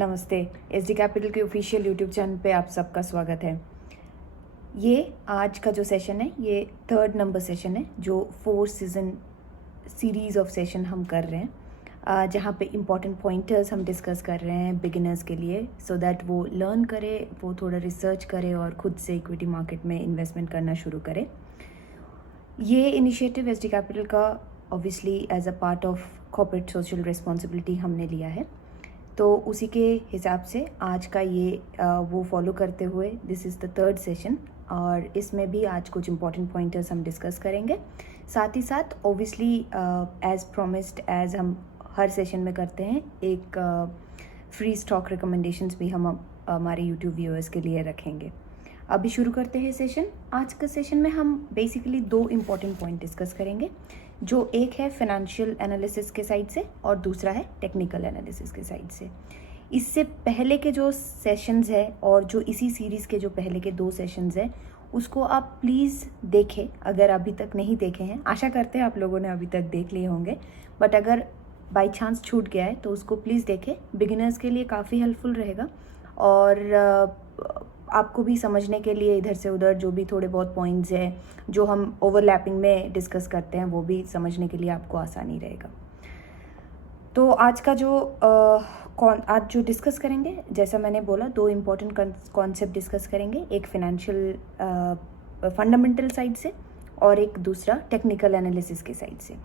नमस्ते। SD capital के official YouTube channel पे आप सबका स्वागत है। ये आज का जो सेशन है ये 3rd नंबर सेशन है जो 4 सीज़न सीरीज़ ऑफ सेशन हम कर रहे हैं, जहाँ पे इम्पॉर्टेंट पॉइंटर्स हम डिस्कस कर रहे हैं बिगिनर्स के लिए, सो दैट वो लर्न करे, वो थोड़ा रिसर्च करे और ख़ुद से इक्विटी मार्केट में इन्वेस्टमेंट करना शुरू करे। ये इनिशिएटिव एसडी कैपिटल का obviously as a part of corporate social responsibility हमने लिया है, तो उसी के हिसाब से आज का ये वो फॉलो करते हुए this is the 3rd session, और इसमें भी आज कुछ इंपॉर्टेंट पॉइंटर्स हम डिस्कस करेंगे। साथ ही साथ ऑब्वियसली एज प्रोमिस्ड एज हम हर सेशन में करते हैं, एक फ्री स्टॉक रिकमेंडेशंस भी हम हमारे यूट्यूब व्यूअर्स के लिए रखेंगे। अभी शुरू करते हैं सेशन। आज का सेशन में हम बेसिकली 2 इम्पॉर्टेंट पॉइंट डिस्कस करेंगे, जो एक है फाइनेंशियल एनालिसिस के साइड से और दूसरा है टेक्निकल एनालिसिस के साइड से। इससे पहले के जो सेशंस है और जो इसी सीरीज़ के जो पहले के 2 सेशंस हैं उसको आप प्लीज़ देखें, अगर अभी तक नहीं देखे हैं। आशा करते हैं आप लोगों ने अभी तक देख लिए होंगे, बट अगर बाई चांस छूट गया है तो उसको प्लीज़ देखें। बिगिनर्स के लिए काफ़ी हेल्पफुल रहेगा और आपको भी समझने के लिए इधर से उधर जो भी थोड़े बहुत पॉइंट्स हैं जो हम ओवरलैपिंग में डिस्कस करते हैं वो भी समझने के लिए आपको आसानी रहेगा। तो आज का जो आज जो डिस्कस करेंगे, जैसा मैंने बोला, 2 इम्पॉर्टेंट कॉन्सेप्ट डिस्कस करेंगे, एक फाइनेंशियल फंडामेंटल साइड से और एक दूसरा टेक्निकल एनालिसिस के साइड से।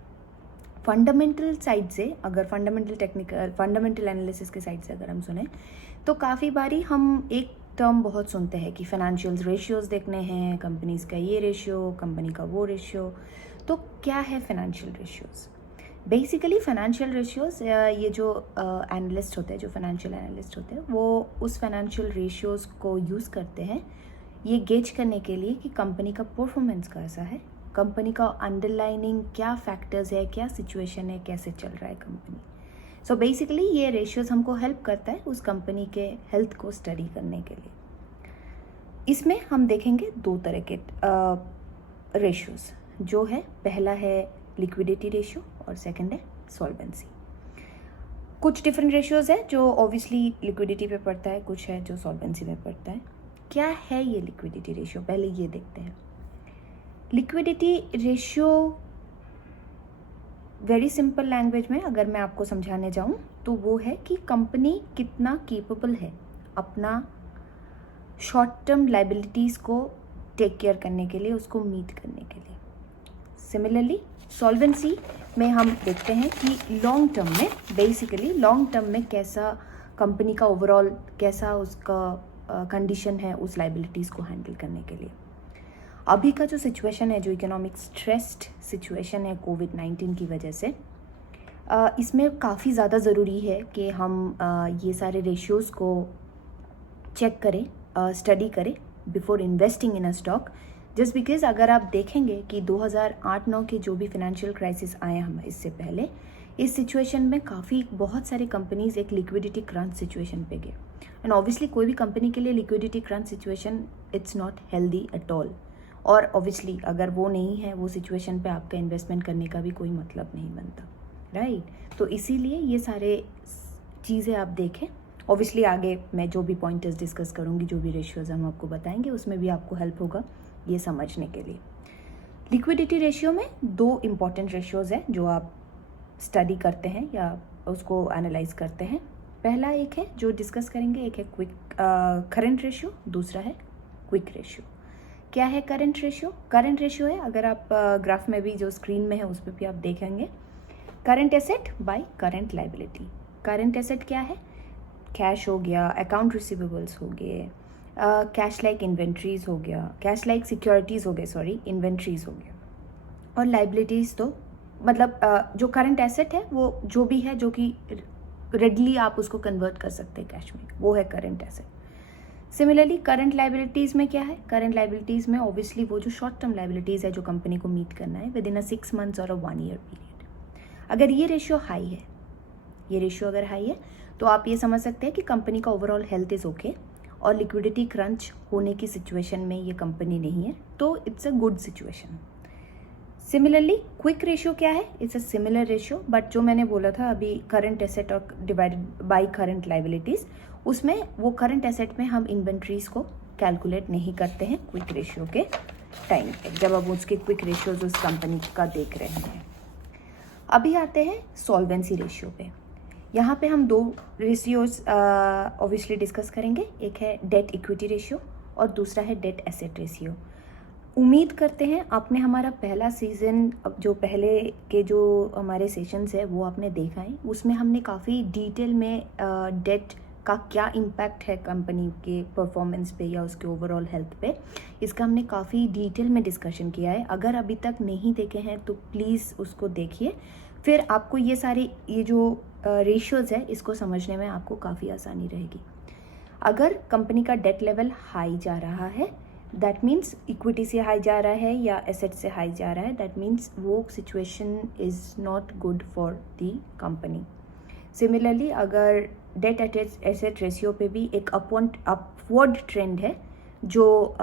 फंडामेंटल साइड से अगर फंडामेंटल एनालिसिस के साइड से अगर हम सुने तो काफ़ी बारी हम एक टर्म बहुत सुनते हैं कि फाइनेंशियल रेशियोज़ देखने हैं, कंपनीज़ का ये रेशियो, कंपनी का वो रेशियो। तो क्या है financial ratios? Basically financial ratios, ये जो एनालिस्ट होते हैं, जो फाइनेंशियल एनालिस्ट होते हैं, वो उस फाइनेंशियल रेशियोज़ को यूज़ करते हैं ये गेज करने के लिए कि कंपनी का परफॉर्मेंस कैसा है, कंपनी का अंडरलाइनिंग क्या फैक्टर्स है, क्या सिचुएशन है, कैसे चल रहा है कंपनी। सो बेसिकली ये रेशियोज़ हमको हेल्प करता है उस कंपनी के हेल्थ को स्टडी करने के लिए। इसमें हम देखेंगे 2 तरह के रेशियोज़, जो है पहला है लिक्विडिटी रेशियो और सेकंड है सॉल्वेंसी। कुछ डिफरेंट रेशियोज़ है जो ऑब्वियसली लिक्विडिटी पे पड़ता है, कुछ है जो सॉल्वेंसी में पड़ता है। क्या है ये लिक्विडिटी रेशियो, पहले ये देखते हैं। Liquidity ratio very simple language में अगर मैं आपको समझाने जाऊं तो वो है कि कंपनी कितना केपेबल है अपना शॉर्ट टर्म लाइबिलिटीज़ को टेक केयर करने के लिए, उसको मीट करने के लिए। सिमिलरली सॉल्वेंसी में हम देखते हैं कि लॉन्ग टर्म में, बेसिकली लॉन्ग टर्म में कैसा कंपनी का ओवरऑल कैसा उसका कंडीशन है उस लाइबिलिटीज़ को हैंडल करने के लिए। अभी का जो सिचुएशन है, जो इकोनॉमिक स्ट्रेस्ड सिचुएशन है कोविड-19 की वजह से, इसमें काफ़ी ज़्यादा ज़रूरी है कि हम ये सारे रेशियोज़ को चेक करें, स्टडी करें before investing in a stock. Just because अगर आप देखेंगे कि 2008-9 के जो भी फाइनेंशियल क्राइसिस आए हम इससे पहले, इस सिचुएशन में बहुत सारी कंपनीज एक लिक्विडिटी क्रंच सिचुएशन पे गए। एंड ऑब्वियसली कोई भी कंपनी के लिए liquidity crunch situation it's not healthy at all, और ऑब्वियसली अगर वो नहीं है वो सिचुएशन पे आपका इन्वेस्टमेंट करने का भी कोई मतलब नहीं बनता, राइट। तो इसीलिए ये सारे चीज़ें आप देखें। ऑब्वियसली आगे मैं जो भी पॉइंटर्स डिस्कस करूँगी, जो भी रेशियोज़ हम आपको बताएंगे, उसमें भी आपको हेल्प होगा ये समझने के लिए। लिक्विडिटी रेशियो में 2 इम्पॉर्टेंट रेशियोज़ हैं जो आप स्टडी करते हैं या उसको एनालाइज करते हैं। पहला एक है जो डिस्कस करेंगे, एक है करंट रेशियो, दूसरा है क्विक रेशियो। क्या है करंट रेशियो? करंट रेशियो है, अगर आप ग्राफ में भी जो स्क्रीन में है उस पर भी आप देखेंगे, current asset by current liability. Current asset क्या है? कैश हो गया, अकाउंट रिसीवेबल्स हो गए, कैश लाइक इन्वेंट्रीज हो गया, कैश लाइक सिक्योरिटीज़ हो गए, इन्वेंट्रीज हो गया। और लाइबिलिटीज़ तो मतलब जो करंट एसेट है वो जो भी है जो कि रेडली आप उसको कन्वर्ट कर सकते हैं कैश में, वो है current asset. Similarly current liabilities में क्या है? करंट लाइबिलिटीज़ में ऑब्वियसली वो जो शॉर्ट टर्म लाइबिलिटीज़ है जो कंपनी को मीट करना है विद इन अ 6 months और 1 year पीरियड। अगर ये रेशियो हाई है, ये रेशियो अगर हाई है तो आप ये समझ सकते हैं कि कंपनी का ओवरऑल हेल्थ इज़ ओके और लिक्विडिटी क्रंच होने की सिचुएशन में ये कंपनी नहीं है, तो it's a good situation. Similarly quick ratio क्या है? It's a similar ratio, but जो मैंने बोला था अभी करंट एसेट और डिवाइडेड बाय करंट लाइबिलिटीज़, उसमें वो करंट एसेट में हम इन्वेंट्रीज को कैलकुलेट नहीं करते हैं क्विक रेशियो के टाइम पे, जब अब उसके क्विक रेशियोज उस कंपनी का देख रहे हैं। अभी आते हैं सॉल्वेंसी रेशियो पे। यहाँ पे हम 2 रेशियोज ऑब्वियसली डिस्कस करेंगे। एक है डेट इक्विटी रेशियो और दूसरा है डेट एसेट रेशियो। उम्मीद करते हैं आपने हमारा पहला सीज़न, जो पहले के जो हमारे सेशंस है वो आपने देखा है। उसमें हमने काफ़ी डिटेल में डेट का क्या इम्पैक्ट है कंपनी के परफॉर्मेंस पे या उसके ओवरऑल हेल्थ पे, इसका हमने काफ़ी डिटेल में डिस्कशन किया है। अगर अभी तक नहीं देखे हैं तो प्लीज़ उसको देखिए, फिर आपको ये जो रेशियोज़ है इसको समझने में आपको काफ़ी आसानी रहेगी। अगर कंपनी का डेट लेवल हाई जा रहा है, दैट मीन्स इक्विटी से हाई जा रहा है या एसेट से हाई जा रहा है, दैट मीन्स वो situation is not good for the company. Similarly अगर डेट एसेट रेशियो पे भी एक अपवर्ड ट्रेंड है, जो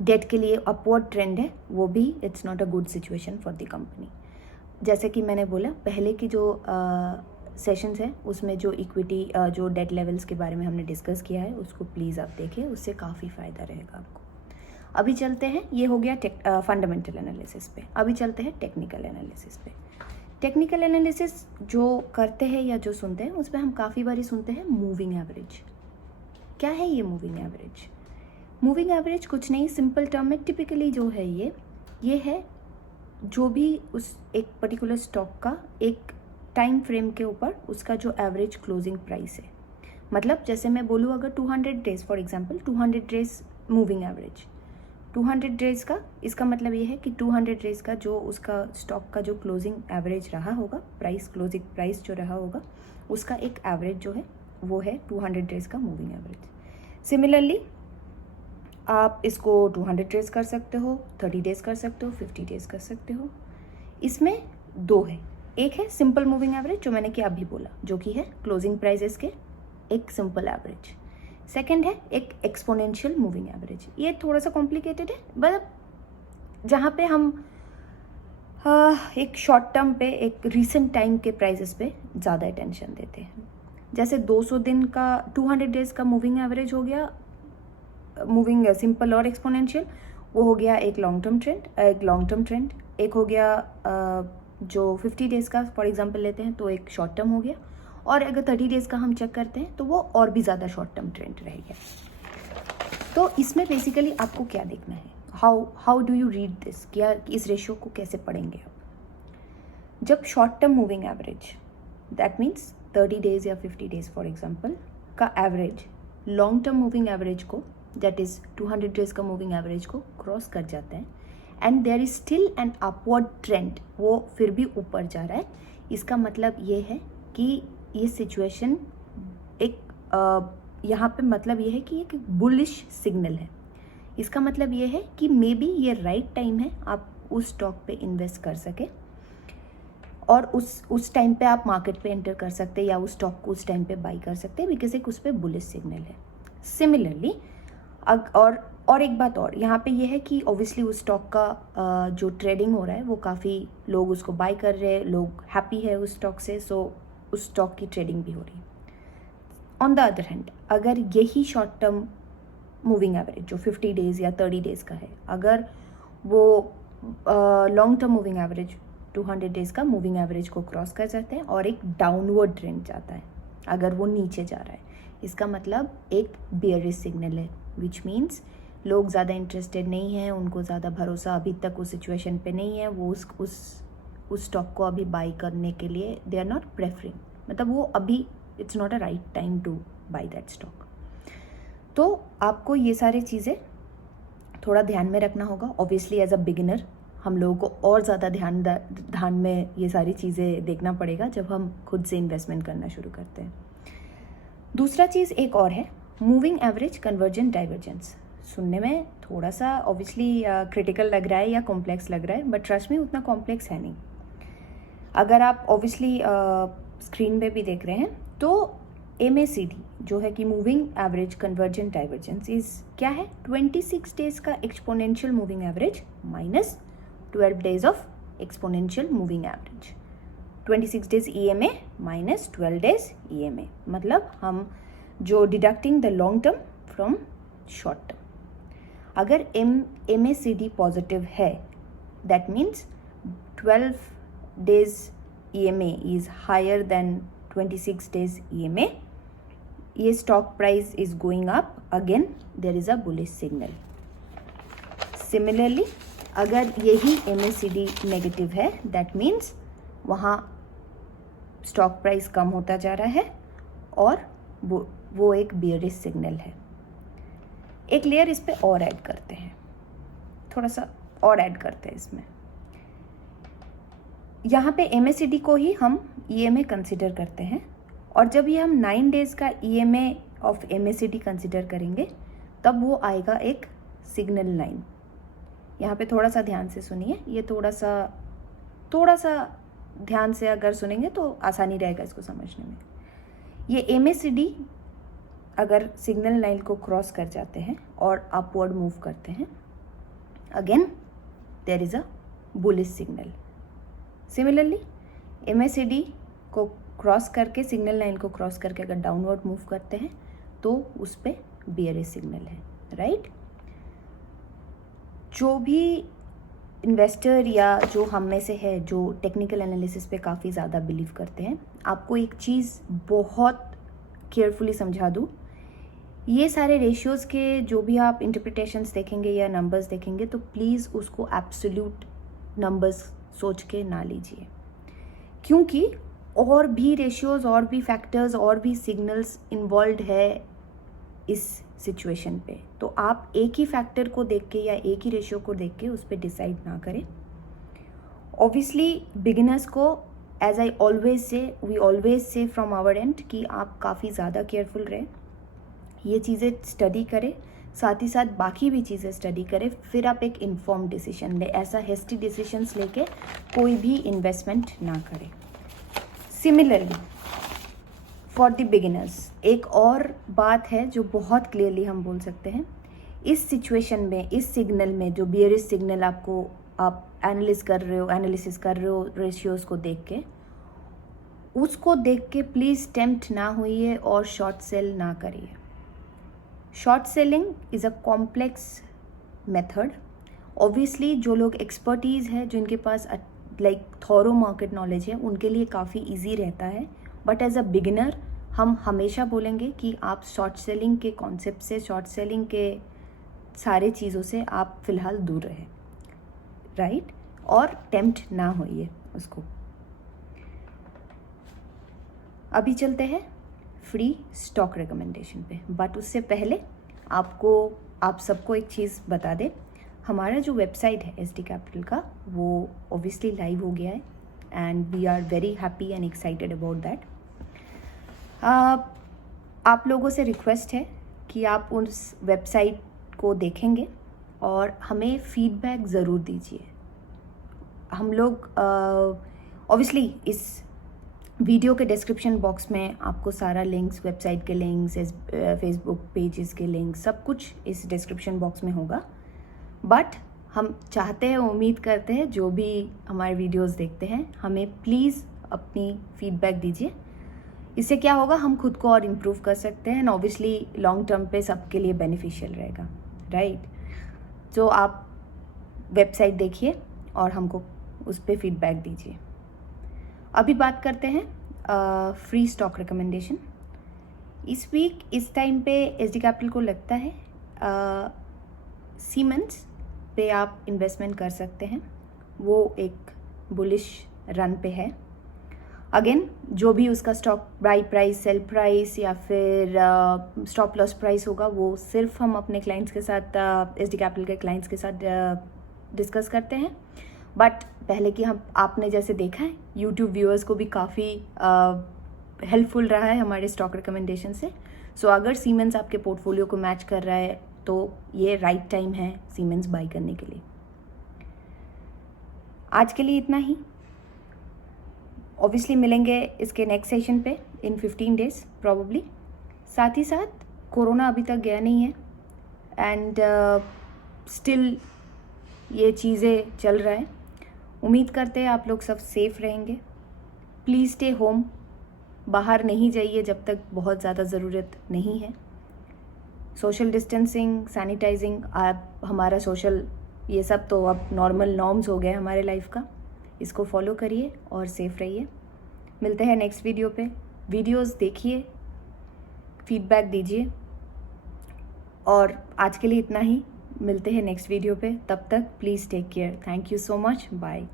डेट के लिए अपवर्ड ट्रेंड है, वो भी it's not a good situation for the company. जैसे कि मैंने बोला पहले की जो सेशंस हैं उसमें जो इक्विटी जो डेट लेवल्स के बारे में हमने डिस्कस किया है उसको प्लीज़ आप देखिए, उससे काफ़ी फ़ायदा रहेगा आपको। अभी चलते हैं, ये हो गया फंडामेंटल एनालिसिस पे। अभी चलते हैं टेक्निकल एनालिसिस पे। टेक्निकल एनालिसिस जो करते हैं या जो सुनते हैं उसमें हम काफ़ी बारी सुनते हैं मूविंग एवरेज। क्या है ये मूविंग एवरेज? मूविंग एवरेज कुछ नहीं, सिंपल टर्म में टिपिकली जो है ये है जो भी उस एक पर्टिकुलर स्टॉक का एक टाइम फ्रेम के ऊपर उसका जो एवरेज क्लोजिंग प्राइस है। मतलब जैसे मैं बोलूँ अगर 200 days for example, 200 days moving average, 200 days का, इसका मतलब ये है कि 200 डेज का जो उसका स्टॉक का जो क्लोजिंग एवरेज रहा होगा, क्लोजिंग प्राइस जो रहा होगा, उसका एक एवरेज जो है वो है 200 डेज का मूविंग एवरेज। सिमिलरली आप इसको 200 डेज कर सकते हो, 30 डेज कर सकते हो, 50 डेज कर सकते हो। इसमें 2 है, एक है सिंपल मूविंग एवरेज जो मैंने कि अभी बोला, जो कि है क्लोजिंग प्राइसेस के एक सिंपल एवरेज। सेकंड है एक एक्सपोनेंशियल मूविंग एवरेज। ये थोड़ा सा कॉम्प्लिकेटेड है, बट जहाँ पे हम एक शॉर्ट टर्म पे, एक रीसेंट टाइम के प्राइसेस पे ज़्यादा अटेंशन देते हैं। जैसे 200 दिन का 200 डेज का मूविंग एवरेज हो गया, मूविंग सिंपल और एक्सपोनेंशियल, वो हो गया एक लॉन्ग टर्म ट्रेंड। एक हो गया जो 50 डेज़ का फॉर एग्जांपल लेते हैं तो एक शॉर्ट टर्म हो गया, और अगर 30 डेज़ का हम चेक करते हैं तो वो और भी ज़्यादा शॉर्ट टर्म ट्रेंड रहेगा। तो इसमें बेसिकली आपको क्या देखना है, how do you read this, क्या इस रेशियो को कैसे पढ़ेंगे आप। जब short term moving average, that means 30 days या 50 डेज़ फॉर एग्जांपल का average long term moving average को, दैट इज़ 200 डेज़ का मूविंग एवरेज को क्रॉस कर जाता है and there is still an upward trend, वो फिर भी ऊपर जा रहा है, इसका मतलब ये है कि ये सिचुएशन एक यहाँ पे मतलब ये है कि एक बुलिश सिग्नल है। इसका मतलब ये है कि मे बी ये राइट टाइम है आप उस स्टॉक पे इन्वेस्ट कर सके, और उस टाइम पे आप मार्केट पे एंटर कर सकते हैं या उस स्टॉक को उस टाइम पे बाई कर सकते हैं, बिकॉज एक उस पर बुलिश सिग्नल है। सिमिलरली और एक बात और यहाँ पे ये है कि ऑब्वियसली उस स्टॉक का जो ट्रेडिंग हो रहा है वो काफ़ी लोग उसको बाय कर रहे हैं, लोग हैप्पी है उस स्टॉक से, सो उस स्टॉक की ट्रेडिंग भी हो रही है। ऑन द अदर हैंड अगर यही शॉर्ट टर्म मूविंग एवरेज जो 50 डेज़ या 30 डेज़ का है, अगर वो long term moving average 200 days का मूविंग एवरेज को क्रॉस कर जाते हैं और एक डाउनवर्ड ट्रेंड जाता है, अगर वो नीचे जा रहा है, इसका मतलब एक बेयरिश सिग्नल है, विच मीन्स लोग ज़्यादा इंटरेस्टेड नहीं हैं, उनको ज़्यादा भरोसा अभी तक उस सिचुएशन पे नहीं है, वो उस स्टॉक को अभी बाई करने के लिए दे आर नॉट प्रेफरिंग, मतलब वो अभी it's not a right time two by that stock. तो आपको ये सारी चीज़ें थोड़ा ध्यान में रखना होगा। ऑब्वियसली एज अ बिगिनर हम लोगों को और ज़्यादा ध्यान में ये सारी चीज़ें देखना पड़ेगा जब हम खुद से इन्वेस्टमेंट करना शुरू करते हैं। दूसरा चीज़ एक और है मूविंग एवरेज कन्वर्जेंट डाइवर्जेंस। सुनने में थोड़ा सा ऑब्वियसली क्रिटिकल लग रहा है या कॉम्प्लेक्स लग रहा है, बट ट्रस्ट में उतना कॉम्प्लेक्स है नहीं। अगर आप ऑब्वियसली स्क्रीन पे भी देख रहे हैं तो MACD जो है कि moving average convergent divergence is क्या है, 26 डेज का exponential moving average minus 12 days of exponential moving average. 26 days EMA minus 12 days EMA, मतलब हम जो deducting the long term from short term. अगर MACD पॉजिटिव है, that means 12 days EMA is higher than 26 days EMA. ये stock price is going up, again there is a bullish signal. Similarly, अगर यही MACD negative है, that means वहाँ stock price कम होता जा रहा है और वो एक bearish signal है. एक लेयर इस पे और ऐड करते हैं, थोड़ा सा और ऐड करते हैं इसमें. यहाँ पे MACD को ही हम EMA कंसिडर करते हैं, और जब ये हम 9 डेज़ का EMA ऑफ MACD कंसिडर करेंगे तब वो आएगा एक सिग्नल लाइन. यहाँ पे थोड़ा सा ध्यान से सुनिए, ये थोड़ा सा ध्यान से अगर सुनेंगे तो आसानी रहेगा इसको समझने में. ये MACD अगर सिग्नल लाइन को क्रॉस कर जाते हैं और अपवर्ड मूव करते हैं, again there is a bullish signal. Similarly MACD को क्रॉस करके, सिग्नल लाइन को क्रॉस करके अगर डाउनवर्ड मूव करते हैं तो उस पर बेयरिश सिग्नल है, राइट. जो भी इन्वेस्टर या जो हम में से है जो टेक्निकल एनालिसिस पे काफ़ी ज़्यादा बिलीव करते हैं, आपको एक चीज़ बहुत केयरफुली समझा दूँ. ये सारे रेशियोज़ के जो भी आप इंटरप्रिटेशंस देखेंगे या नंबर्स देखेंगे तो प्लीज़ उसको एब्सोल्यूट नंबर्स सोच के ना लीजिए, क्योंकि और भी रेशियोज़, और भी फैक्टर्स, और भी सिग्नल्स इन्वॉल्व है इस सिचुएशन पे. तो आप एक ही फैक्टर को देख के या एक ही रेशियो को देख के उस पर डिसाइड ना करें. ऑब्वियसली बिगिनर्स को, as I always say, we always say from our end कि आप काफ़ी ज़्यादा केयरफुल रहें, ये चीज़ें स्टडी करें, साथ ही साथ बाकी भी चीज़ें स्टडी करें, फिर आप एक इन्फॉर्म डिसीजन लें. ऐसा हेस्टी डिसीजंस लेके कोई भी इन्वेस्टमेंट ना करें. सिमिलरली फॉर द बिगिनर्स एक और बात है जो बहुत क्लियरली हम बोल सकते हैं. इस सिचुएशन में, इस सिग्नल में, जो बियरिश सिग्नल आपको आप एनालिसिस कर रहे हो रेशियोज़ को देख के, उसको देख के प्लीज़ टेम्प्ट ना होइए और शॉर्ट सेल ना करिए. Short selling is a complex method. Obviously जो लोग एक्सपर्टीज़ है, जिनके पास लाइक थॉरो मार्केट नॉलेज है, उनके लिए काफ़ी इजी रहता है. बट एज अ बिगिनर हम हमेशा बोलेंगे कि आप शॉर्ट सेलिंग के कॉन्सेप्ट से, शॉर्ट सेलिंग के सारे चीज़ों से आप फ़िलहाल दूर रहें, राइट, और टेम्प्ट ना होइए उसको. अभी चलते हैं फ्री स्टॉक रिकमेंडेशन पे. बट उससे पहले आप सबको एक चीज़ बता दें, हमारा जो वेबसाइट है SD कैपिटल का, वो ऑब्वियसली लाइव हो गया है and we are very happy and excited about that. आप लोगों से रिक्वेस्ट है कि आप उस वेबसाइट को देखेंगे और हमें फीडबैक ज़रूर दीजिए. हम लोग ऑब्वियसली इस वीडियो के डिस्क्रिप्शन बॉक्स में आपको सारा लिंक्स, वेबसाइट के लिंक्स, फेसबुक पेजेस के लिंक्स, सब कुछ इस डिस्क्रिप्शन बॉक्स में होगा. बट हम चाहते हैं, उम्मीद करते हैं जो भी हमारे वीडियोस देखते हैं, हमें प्लीज़ अपनी फीडबैक दीजिए. इससे क्या होगा, हम खुद को और इम्प्रूव कर सकते हैं एंड ऑब्वियसली लॉन्ग टर्म पे सबके लिए बेनिफिशियल रहेगा, राइट. तो आप वेबसाइट देखिए और हमको उस पर फीडबैक दीजिए. अभी बात करते हैं फ्री स्टॉक रिकमेंडेशन. इस वीक इस टाइम पे SD कैपिटल को लगता है सीमेंस पे आप इन्वेस्टमेंट कर सकते हैं. वो एक बुलिश रन पे है. अगेन जो भी उसका stock by price, sale price या फिर स्टॉप लॉस प्राइस होगा, वो सिर्फ हम अपने क्लाइंट्स के साथ, SD कैपिटल के क्लाइंट्स के साथ डिस्कस करते हैं. बट पहले कि आपने जैसे देखा है, यूट्यूब व्यूअर्स को भी काफ़ी हेल्पफुल रहा है हमारे स्टॉक रिकमेंडेशन से. सो अगर सीमेंस आपके पोर्टफोलियो को मैच कर रहा है तो ये राइट टाइम है सीमेंस बाई करने के लिए. आज के लिए इतना ही. ऑब्वियसली मिलेंगे इसके नेक्स्ट सेशन पे इन 15 डेज प्रॉबली. साथ ही साथ कोरोना अभी तक गया नहीं है एंड स्टिल ये चीज़ें चल रहा है. उम्मीद करते हैं आप लोग सब सेफ रहेंगे। प्लीज़ स्टे होम, बाहर नहीं जाइए जब तक बहुत ज़्यादा ज़रूरत नहीं है। सोशल डिस्टेंसिंग, सैनिटाइजिंग, आप हमारा सोशल ये सब तो अब नॉर्मल नॉर्म्स हो गए हमारे लाइफ का। इसको फॉलो करिए और सेफ रहिए। मिलते हैं नेक्स्ट वीडियो पे। वीडियोस देखिए, फीडबैक दीजिए, और आज के लिए इतना ही। मिलते हैं नेक्स्ट वीडियो पे। तब तक please take care. Thank you so much. Bye.